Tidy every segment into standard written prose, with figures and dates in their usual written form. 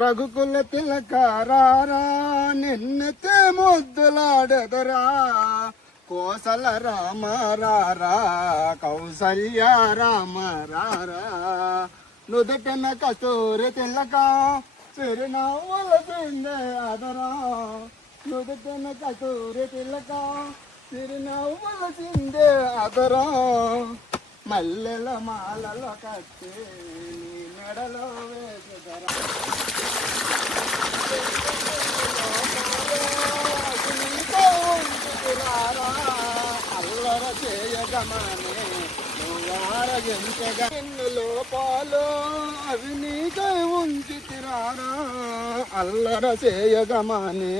రఘుకుల తిలకారారా నిన్నతే ముద్దులాడదరా కోసల రామారారా కౌసల్య రామారారా నుదుటన కస్తూరి తిలక చిరునవ్వుల పిండే అదరా నుదుటన కస్తూరి తిలక చిరునవ్వుల చిందే అదరా మల్లెల మాలలో కట్టి నీ మెడలో వేసుదరా అల్లర చేయగమనే నువ్వారగించగా లోపాలు అవి నీకై ఉంచితిరారా అల్లర చేయగమనే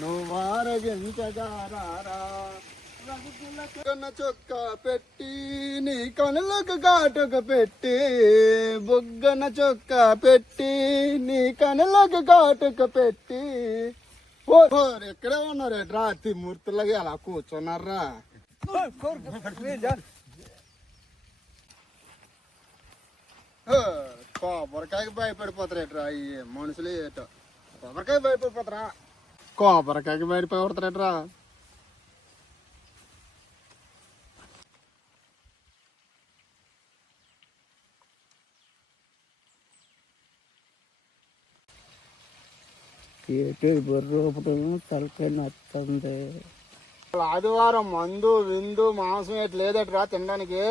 నువ్వారగించగారా కన్న చొక్క పెట్టి నీ కనులకు కాటుక పెట్టి బుగ్గన చొక్క పెట్టి నీ కనులకు కాటుక పెట్టి ఎక్కడే ఉన్నారు రాత్రి మూర్తులకి అలా కూర్చున్నారా కొబ్బరికాయకి భయపడిపోతారేట్రా ఈ మనుషులు ఏటో కొబ్బరికాయ భయపడిపోతారా కొబ్బరికాయకి భయపడిపోతారేట్రా తలకాయ నచ్చుతుంది. ఆదివారం మందు విందు మాంసం ఎట్ లేదట్రా తినడానికి.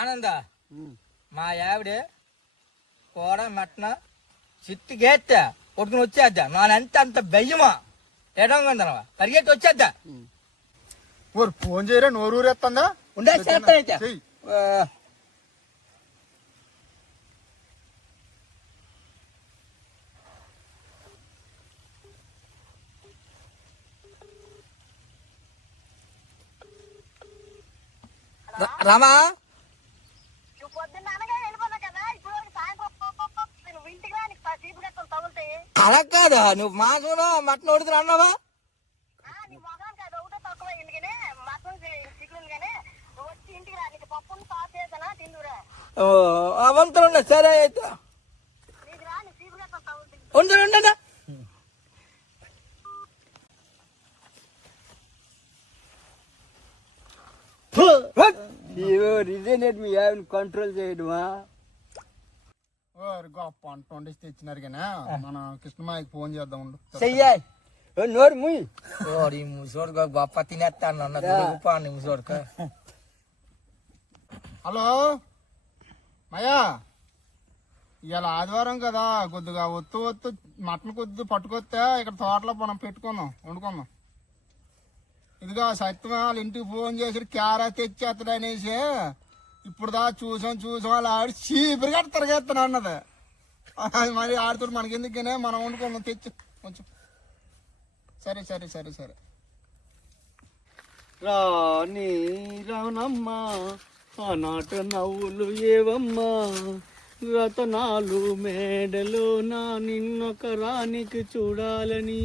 ఆనంద మా ఆవిడే కూర మటన చిత్తి గేస్తే కొట్టుకుని వచ్చేద్దా నానంత అంత బెయ్యమా ఎడంగా పరిగెత్తి వచ్చేద్దా. ఫోన్ చేయరా నోరూరేస్తుందా ఉండే చేస్తానైతే రామా అలా కాదా నువ్వు మాసం మటన్ ఉడుతున్నా అన్నావా అవంతలు సరే అయితే ఉండదా మీ ఆవిని కంట్రోల్ చేయడమా గొప్ప వంట వండిసి తెచ్చినారు కానీ మన కృష్ణమాయకి ఫోన్ చేద్దాం చెయ్యాయి నోరు ముయ్ ముసోడు గొప్ప తినేస్తాను ముసోడుక. హలో మయా ఇవాళ ఆదివారం కదా కొద్దిగా ఒత్తు మటన్ కొద్ది పట్టుకొస్తే ఇక్కడ తోటలో మనం పెట్టుకుందాం వండుకుందాం. ఇదిగా సత్యం వాళ్ళ ఇంటికి ఫోన్ చేసి క్యారా తెచ్చేస్తాడు అనేసి ఇప్పుడు దా చూసాం వాళ్ళు ఆడి చీపురు గట్ట తిరగేస్తాను అన్నది. అది మరి ఆడుతూ మనకి ఎందుకనే మనం వండుకుందాం తెచ్చు కొంచెం. సరే సరే సరే సరే రాణి రావణమ్మా ఆనాట నవ్వులు ఏవమ్మా రతనాలు మేడలో నా నిన్నొక రానికి చూడాలని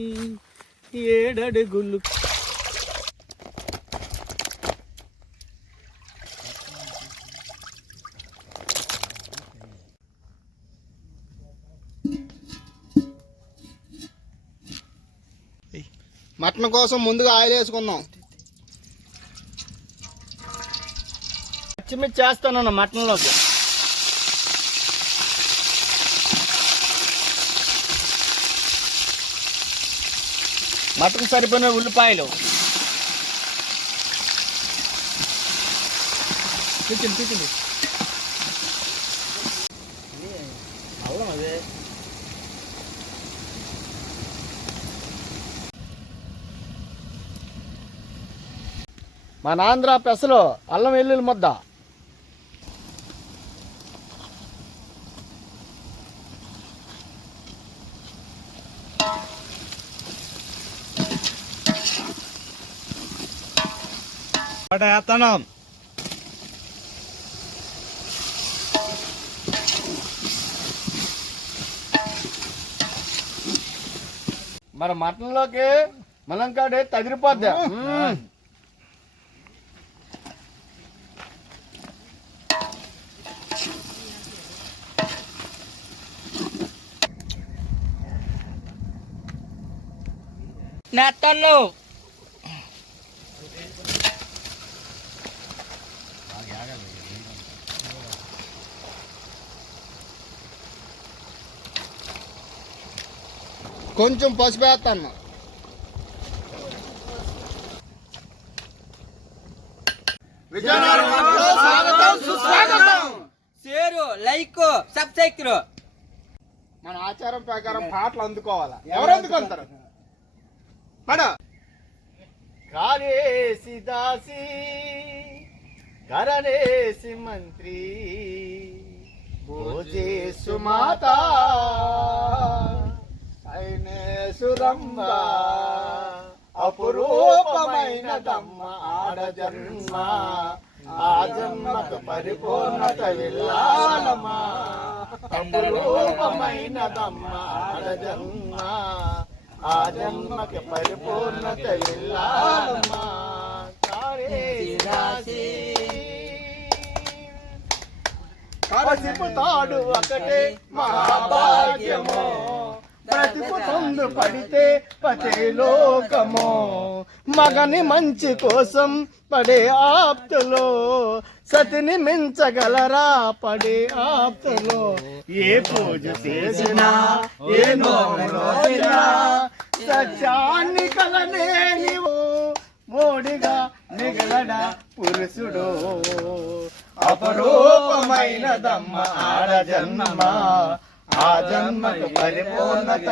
7 అడుగులు మటన్ కోసం ముందుగా ఆయిల్ వేసుకుందాం. పచ్చిమిర్చి చేస్తానన్న మటన్లోకి. మటన్ సరిపోయిన ఉల్లిపాయలు తీసింది అల్లం అదే మన ఆంధ్ర పెసలు అల్లం వెల్లుల్లి ముద్ద. వేస్తున్నాం. మన మటన్లోకి మనం కాడే తగిలిపోద్దా. నేస్తాను. కొంచెం పసుపు వేస్తాను. Share, like, subscribe. మన ఆచారం ప్రకారం పాటలు అందుకోవాలా? ఎవరు అందుకుంటారు? పడ కారేసి దాసి కరణేసి మంత్రి భోజేసు మాత అయినేసురమ్మ అపురూపమైన దమ్మ ఆడజన్మ ఆ జన్మకు పరిపూర్ణత విల్లాలమ్మా అపురూపమైన దమ్మ ఆడజన్మ ఆ జన్మకి పరిపూర్ణత విల్లాలమ్మా పసిపుతాడు ఒకటే మహాభాగ్యము ప్రతిపుతందు పడితే పతే లోకము మగని మంచి కోసం పడే ఆప్తులో సతిని మించగలరా పడే ఆప్తులో ఏ పూజ చేసినా ఏ నోములోసినా సత్యాన్ని కలనే నీవు మోడిగా మిగలడ పురుషుడు అపరూపమైన దమ్మ ఆడ జన్మ ఆ జన్మకు పరిపూర్ణత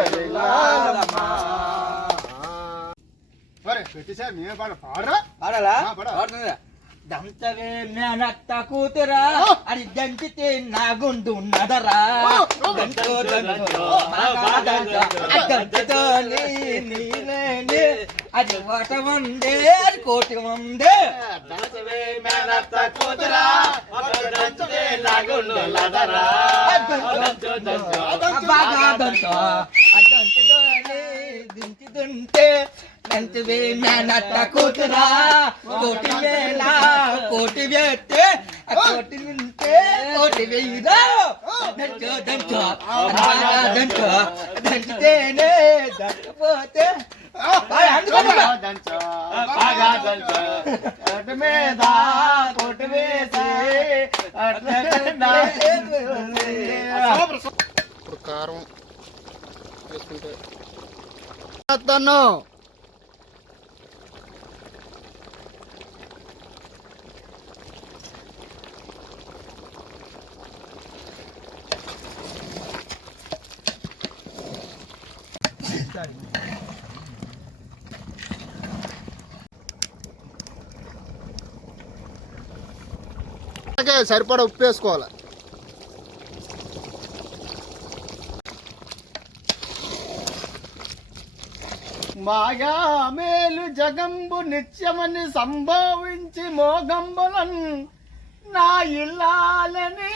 పెట్టేసారు. మేమే పాడరా? పాడాలా? పాడా. పాడుతుందా? దంతవే మేనత్త కూతురా అది దంచితే నా గుండు నదరా దంచో దంచో దంచుతో నీలేని అది ఓట వందే అది కోటి వందే దంచవే మేనత్త కూతురా దంచవే నా గుండు నదరా బాగా దంచో దంచుతో దించుతుంటే దంచవే మేనత్త కూతురా కోటి వేళ కోటి వేస్తే కోటి వింటే కోటి వేయిరా దంచో దంచో దంచో దంచితేనే దంచపోతే మీద కొట్టు వేసి ఇప్పుడు కారం వేసుకుంటే సరిపడా ఉప్పు వేసుకోవాలి. మాయా మేలు జగంబు నిత్యమని సంభవించి మోగంబులన్ నా ఇల్లాలని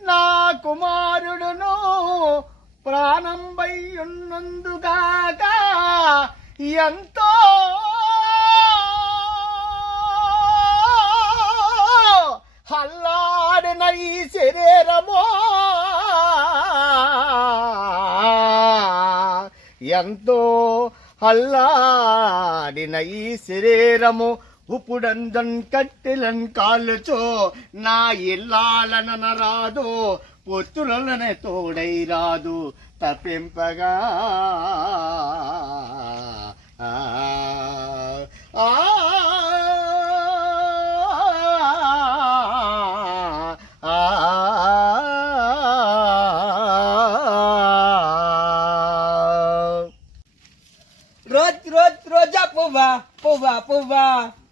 నా కుమారుడును ప్రాణం వయ్యున్నందుగాక ఎంతో హల్లాడిన ఈ శరీరమో ఎంతో హల్లాడిన ఈ శరీరము ఉప్పుడందన్ కట్టెలన్ కాలుచో నా ఇల్లాలన రాదు పొత్తులనే తోడై రాదు తప్పింపగా రోజా పువ్వా పువ్వా పువ్వా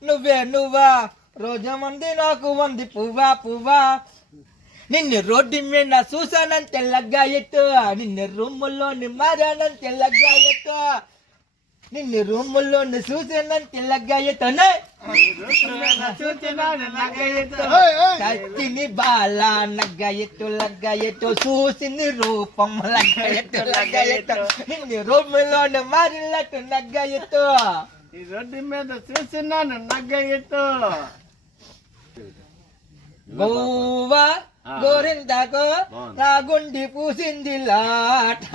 నువ్వే నువ్వా రోజా మంది నాకు వంది పువ్వా పువ్వా నిన్ను రోడ్డు మీద చూసానంటే లగ్గాయట్టు నిన్ను రూముల్లోని మారానంటే లగ్గాయట్టు నిన్ను రూముల్లోని చూసానంటే లగ్గాయట్టునే కత్తిని బాల నగ్గయట్టు లగ్గయట్టు చూసింది రూపం లగ్గయట్టు లగ్గయట్టు నిన్ను రూముల్లోని మారినట్టు నగ్గయట్టు ఈ రోడ్డు మీద చూసినాను నగ్గయట్టు గోవా గోరిందాకు నా గుండి పూసింది లాట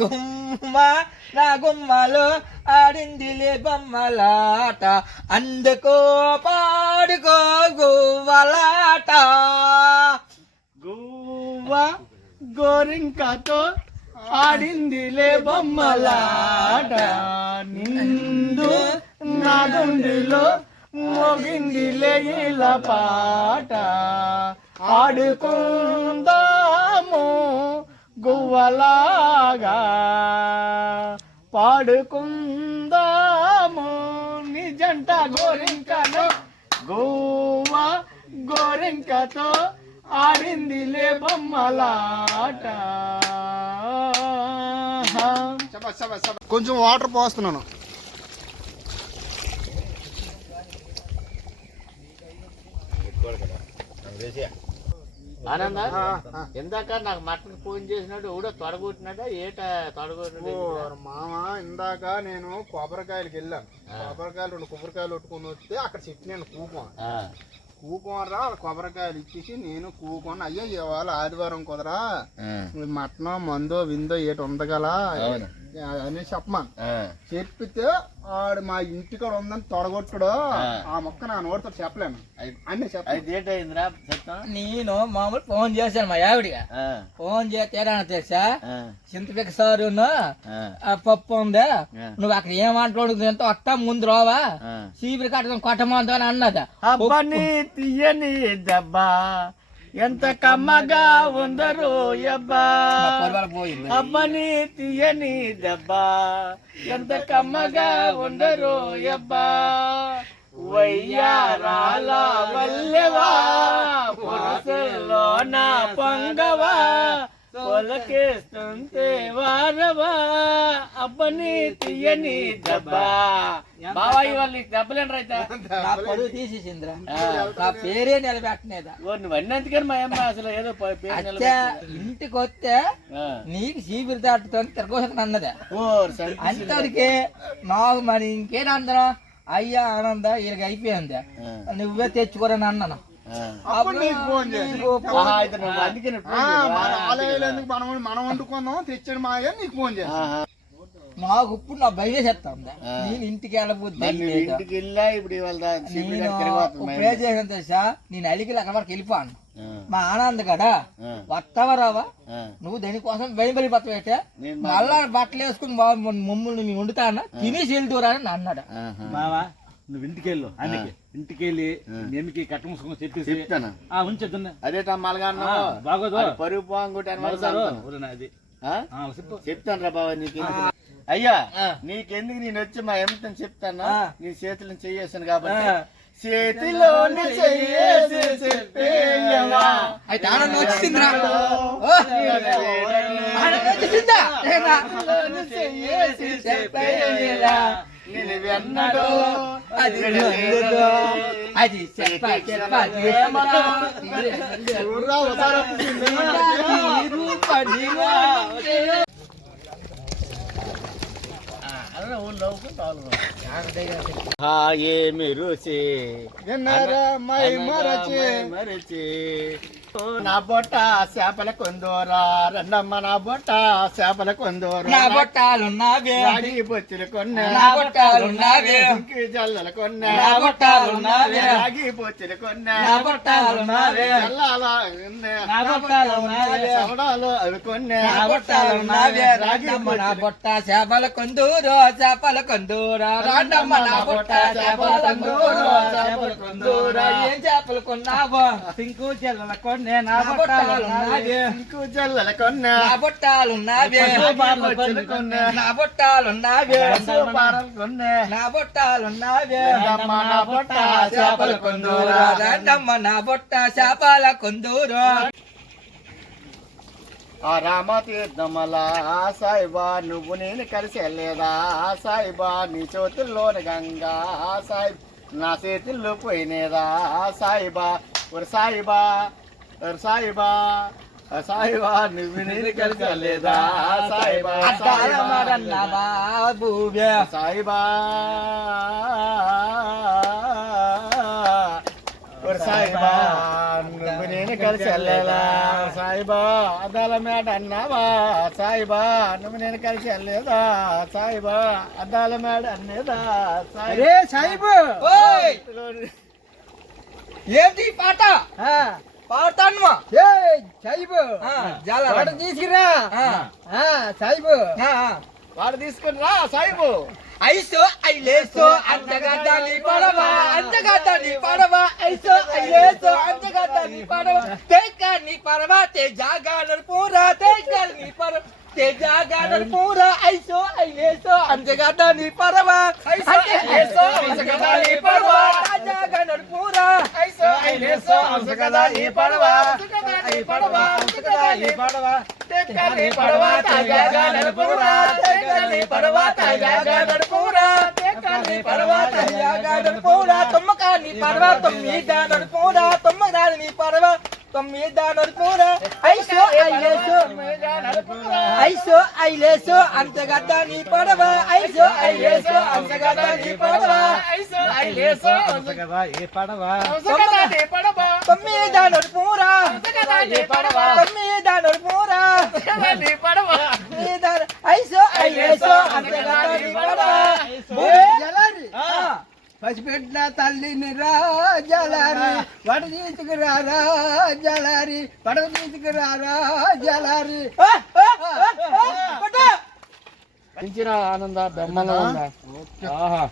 గుమ్మ నా గుమ్మలో ఆడిందిలే బొమ్మలాట అందుకో పాడుకో గువ్వలాట గువ్వ గోరింకతో ఆడిందిలే బొమ్మలాట నిండు నా గుండెలో మోగిందిలే ఇలా పాట ఆడుకుందాము గువ్వలాగా పాడుకుందాము నిజంట గోరింకతో గువ్వ గోరింకతో ఆడిందిలే బొమ్మలాట. కొంచెం వాటర్ పోస్తున్నాను. ఆనంద ఇందాక నాకు మటన్ ఫోన్ చేసినాడు ఎవడో తొడగొట్టినాడా ఏట తొడగొట్టినాడు మామ ఇందాక నేను కొబ్బరికాయలకి వెళ్ళాను. కొబ్బరికాయలు 2 కొబ్బరికాయలు కొట్టుకొని వస్తే అక్కడ చెప్పినాను కూకోనరా కొబ్బరికాయలు ఇచ్చేసి నేను కూకొని అయ్యో ఇవాళ ఆదివారం కుదరా మటన్ మందో విందో ఏటి ఉండగలా అని చెప్పమాను. చెప్పితే ఆడు మా ఇంటికాడ ఉందని తొడగొట్టుడు ఆ మొక్క నా నోటితో చెప్పలేను అన్నీ చెప్పేంద్రా. నేను మామూలు ఫోన్ చేశాను మా ఆవిడిగా. ఫోన్ చేస్తే తెలుసా చింతపిక్క సారు పప్పు ఉందా నువ్వు అక్కడ ఏమంటాడు ఎంత వస్తా ముందు రావా చీపురు కట్టడం కొట్టమందో అని అన్నదా. తీయని దెబ్బా ఎంత కమ్మగా ఉందరు అబ్బని తీయని దెబ్బా ఎంత కమ్మగా ఉండరు అబ్బా వయ్యారాల వల్లెవా పురుషుల్లో నా పొంగవా పొలకేస్తుంటే వారవా అబ్బని తీయని దెబ్బా. బావా ఇవాళ నీకు దెబ్బలేండి రైతా పరువు తీసేసిందిరా నా పేరే నిలబెట్టనేదా. నువ్వు అన్నందుకని మా అమ్మ అసలు ఏదో ఇంటికి వస్తే నీకు చీపురు దాటుతో తిరగోసని అన్నదా. అంతవరకే నాకు మరి ఇంకేనందరం అయ్యా ఆనంద వీళ్ళకి అయిపోయింది నువ్వే తెచ్చుకోరని అన్నాను. మనం వండుకుందాం తెచ్చాడు మా నీకు ఫోన్ చేస్తా. నాకు ఇప్పుడు నా భయం చేస్తాను నేను ఇంటికి వెళ్ళబోద్దు. ఇప్పుడే చేసిన తెలుసా నేను అలికి అక్కడ వరకు వెళ్ళిపోను. మా ఆనంద్ కదా వస్తావా రావా నువ్వు దానికోసం భయం పడిపోతావు అయితే మళ్ళా బట్టలు వేసుకుని మమ్మల్ని నేను వండుతాను తినేసి వెళ్తురా అని అన్నాడు. నువ్వు ఇంటికెళ్ళు అందుకే ఇంటికెళ్ళి నేమికి కట్ట ముసుకొని చెప్పేసి చెప్తాను ఉంచొద్దు అదే బాగోదు పరుగు అది చెప్తాను రా బాబా నీకు అయ్యా నీకెందుకు నేను వచ్చి మా ఎమ్మని చెప్తాను నీ చేతులను చెయ్యేసాను కాబట్టి చేతిలోని అయితే ఆనందం వచ్చిందిరా అది ఏమి రుచి మరచి నా బొట్ట చేపల కొందోరా రన్నమ్మ నా బొట్ట చేపల కొందోరా నా బొట్టాలున్నావే బొచ్చులు కొన్నా నా బొట్టాలున్నావే జల్లలు కొన్నా నా బొట్టాలున్నావే రాగి బొచ్చులు కొన్నా నా బొట్టాలున్నావే నా బొట్టాలున్నావే సవడాలు అవి కొన్నా నా బొట్టాలున్నావే రాజమ్మ నా బొట్ట చేపల కొందూరు చేపల కొందూరా రాజమ్మ నా బొట్ట చేపల కొందూరు చేపల కొందూరా ఏం చేపలు కొన్నావో సింకు జల్లల కొన్నా నా బొట్టాలున్నావే సింకు జల్లల కొన్నా నా బొట్టాలున్నావే నా బొట్టాలున్నావే కొన్నా నా బొట్టాలున్నావే నా బొట్ట చేపల కొందూరా రాజమ్మ నా బొట్ట చేపల కొందూరు ఆ రామతీర్థమల సాయిబా నువ్వు నేను కలిసి వెళ్ళలేదా సాయిబా నీ చేతుల్లోని గంగా సాయి నా చేతుల్లో పోయినేదా సాయిబా ఒక సాయిబా సాయిబా సాయిబా నువ్వు నేను కలిసి వెళ్ళలేదా సాయిబా సాయిబా సాయిబా నువ్వు నేను కలిసి వెళ్ళేలా సాయిబా అద్దాల మేడ అన్నావా సాయిబా నువ్వు నేను కలిసి వెళ్ళేదా సాయిబా అద్దాల మేడ అనేదా సాయిబు ఓయ్ ఏంటి పాట పాడతాను సాయిబు జాల తీసుకురా సాయిబు వాడు తీసుకుని రా సాయిబు ఐసో ఐలేసో అంతగడ్డని పడవా అంతగడ్డని పడవా ఐసో ఐలేసో అంతగడ్డని పడవా తేకాని పడవా తేజాగానర్ పూరా తేకాని పడవా తేజాగానర్ పూరా ఐసో ఐలేసో అంతగడ్డని పడవా ఐసో ఐలేసో అంతగడ్డని పడవా తేజాగానర్ పూరా ఐసో ఐలేసో అంతగడ్డని పడవా అంతగడ్డని పడవా అంతగడ్డని పడవా తేకాని పడవా తేజాగానర్ పూరా తేకాని పడవా తేజాగానర్ పూరా తేకాని పడవా తేజాగానర్ పూరా తమ్మకాని పడవా తమ్మిదానర్ పూరా తమ్మదాని పడవా తమ్మిదానర్ పూరా ఐసో ఐలేసో ఐసో ఐలేసో అంతగడ్డని పడవా ఐసో ఐలేసో అంతగడ్డని పడవా ఐసో ఐలేసో ఏ పడవా అంతగడ్డని పడవా తమ్మిదానర్ పూరా అంతగడ్డని పడవా తమ్మిదానర్ పూరా అంతగడ్డని పడవా ఐసో ఐలేసో అంతగడ్డని పడవా జలారి పసిపెట్టిన తల్లిని రా జలారి వడ తీసుకురారా జలారి పడవ తీసుకురారా జలారి ఆనంద బ్రహ్మాండంగా ఉందా ఆహా